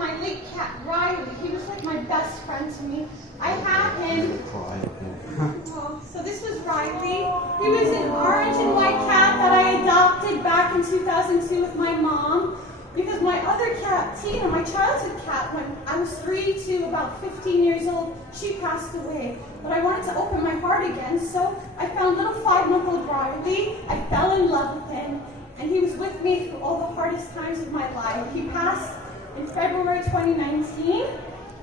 my late cat, Riley. He was like my best friend to me. I had him. So this was Riley. He was an orange and white cat that I adopted back in 2002 with my mom. Because my other cat, Tina, my childhood cat, when I was 3 to about 15 years old, she passed away. But I wanted to open my heart again, so I found little 5-month-old Riley. I fell in love with him, and he was with me through all the hardest times of my life. He passed in February 2019.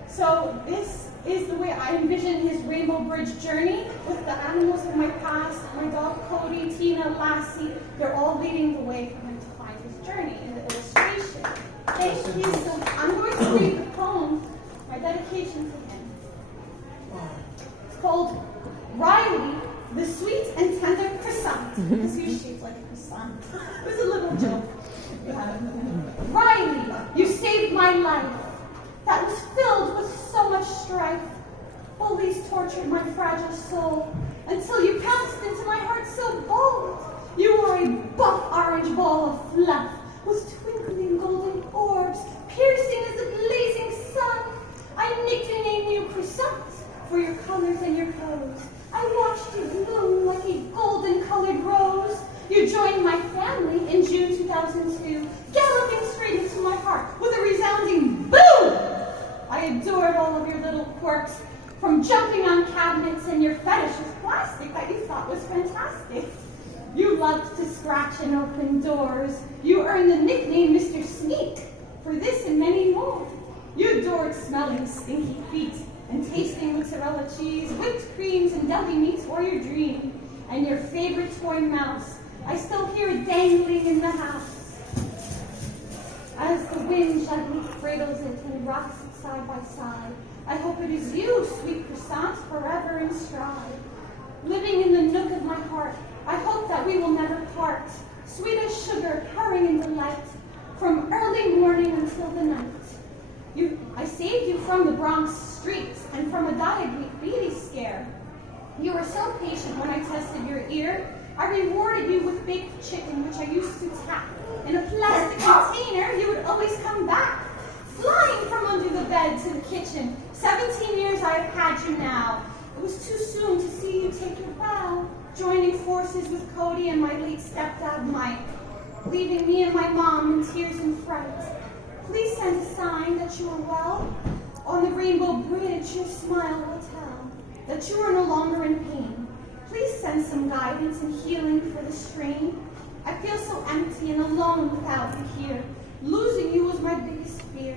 So this is the way I envision his Rainbow Bridge journey with the animals of my past. My dog Cody, Tina, Lassie, they're all leading the way for him to find his journey in the illustration. Thank you so much. I'm going to read the poem, my dedication to him. It's called Riley, the Sweet and Tender Croissant. Because he was shaped like a croissant. It was a little joke. Riley, you saved my life. That was filled with so much strife. Bullies tortured my fragile soul until you pounced into my heart so bold. You were a buff orange ball of fluff with twinkling golden orbs, piercing as the blazing sun. I nicknamed you Croissant for your colors and your pose. I watched you bloom like a golden-colored rose. You joined my family in June 2002, galloping straight into my heart with a resounding boom! I adored all of your little quirks, from jumping on cabinets and your fetish with plastic that you thought was fantastic. You loved to scratch and open doors. You earned the nickname Mr. Sneak for this and many more. You adored smelling stinky feet and tasting mozzarella cheese, whipped creams and deli meats were your dream. And your favorite toy mouse, I still hear it dangling in the house. As the wind gently cradles it and rocks it side by side, I hope it is you, sweet croissant, forever in stride. Living in the nook of my heart, I hope that we will never part. Sweet as sugar, purring in delight, from early morning until the night. I saved you from the Bronx streets and from a diabetes scare. You were so patient when I tested your ear. I rewarded you with baked chicken, which I used to tap. In a plastic container, you would always come back, flying from under the bed to the kitchen. 17 years I have had you now. It was too soon to see you take your bow, joining forces with Cody and my late stepdad Mike, leaving me and my mom in tears and fright. Please send a sign that you are well. On the Rainbow Bridge, your smile will tell that you are no longer in pain. Please send some guidance and healing for the strain. I feel so empty and alone without you here. Losing you was my biggest fear.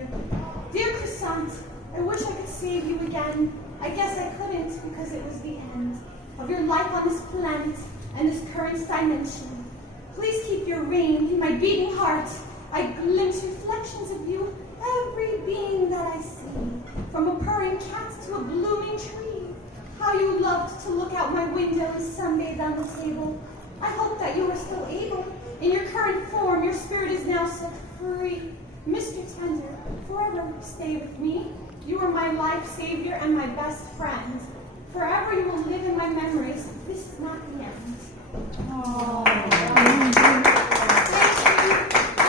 Dear Croissant, I wish I could save you again. I guess I couldn't because it was the end of your life on this planet and this current dimension. Please keep your reign in my beating heart. I glimpse reflections of you, every being that I see, from a purring cat to a blooming tree. How you loved to look out my window and sunbathe on the table. I hope that you are still able. In your current form, your spirit is now set free. Mr. Tender, forever stay with me. You are my life savior and my best friend. Forever you will live in my memories. This is not the end. Oh.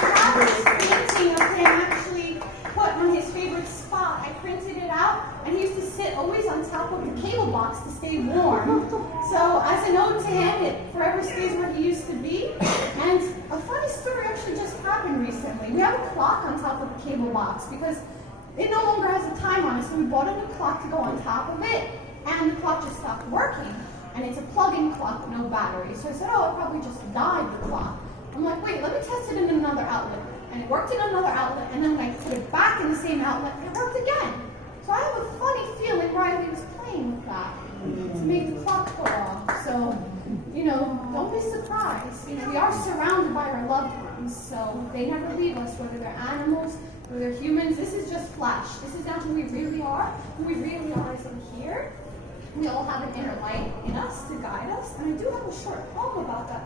I have this painting of him actually put on his favorite spot. I printed it out, and he used to sit always on top of the cable box to stay warm. So as an ode to him, it forever stays where he used to be. And a funny story actually just happened recently. We have a clock on top of the cable box because it no longer has a time on it, so we bought a new clock to go on top of it, and the clock just stopped working. And it's a plug-in clock with no battery. So I said, oh, it probably just died, the clock. I'm like, wait, let me test it in another outlet. And it worked in another outlet, and then when I put it back in the same outlet, it worked again. So I have a funny feeling Riley was playing with that to make the clock go off. So, don't be surprised. We are surrounded by our loved ones, so they never leave us, whether they're animals, whether they're humans. This is just flesh. This is not who we really are. Who we really are is in here. We all have an inner light in us to guide us, and I do have a short poem about that,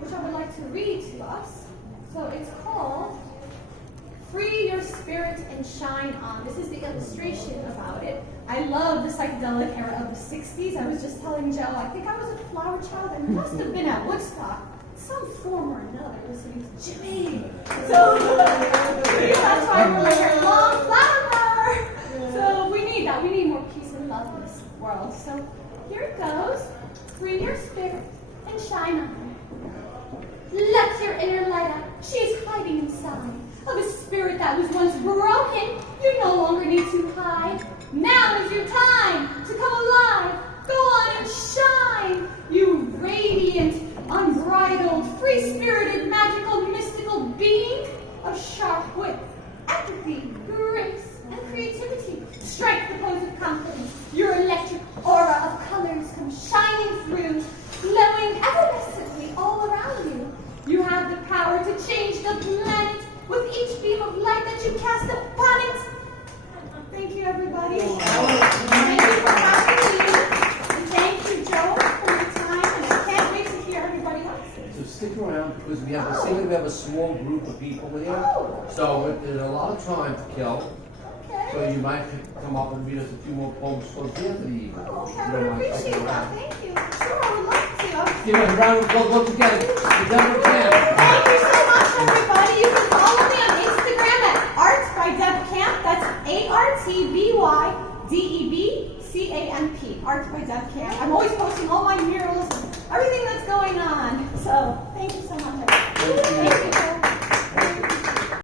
which I would like to read to us. So it's called Free Your Spirit and Shine On. This is the illustration about it. I love the psychedelic era of the 60s. I was just telling Joe, I think I was a flower child and must have been at Woodstock, some form or another, listening to Jimmy. So that's why we're like long flowers. So here it goes. Free your spirit and shine on. Let your inner light out. She is hiding inside of a spirit that was once broken. You no longer need to hide. Now is your time to come alive. Go on and shine, you radiant, unbridled, free-spirited, magical, mystical being of sharp wit, empathy, grace, and creativity. Strike the pose of confidence. Your electric aura of colors come shining through, glowing effervescently all around you. You have the power to change the planet with each beam of light that you cast upon it. Thank you, everybody. Thank you for having me. And thank you, Joe, for your time. And I can't wait to hear everybody else. So stick around because we have a small group of people here. So there's a lot of time to kill. Okay. So you might come up and read us a few more poems towards the end of the evening. Okay, I would appreciate that. Thank you. Sure, I would love to. Give us a round of applause once again to Deborah Camp. Thank you so much, everybody. You can follow me on Instagram at Art by Deb Camp. That's ARTBYDEBCAMP. Art by Deb Camp. I'm always posting all my murals, everything that's going on. So thank you so much, everybody. Thank you.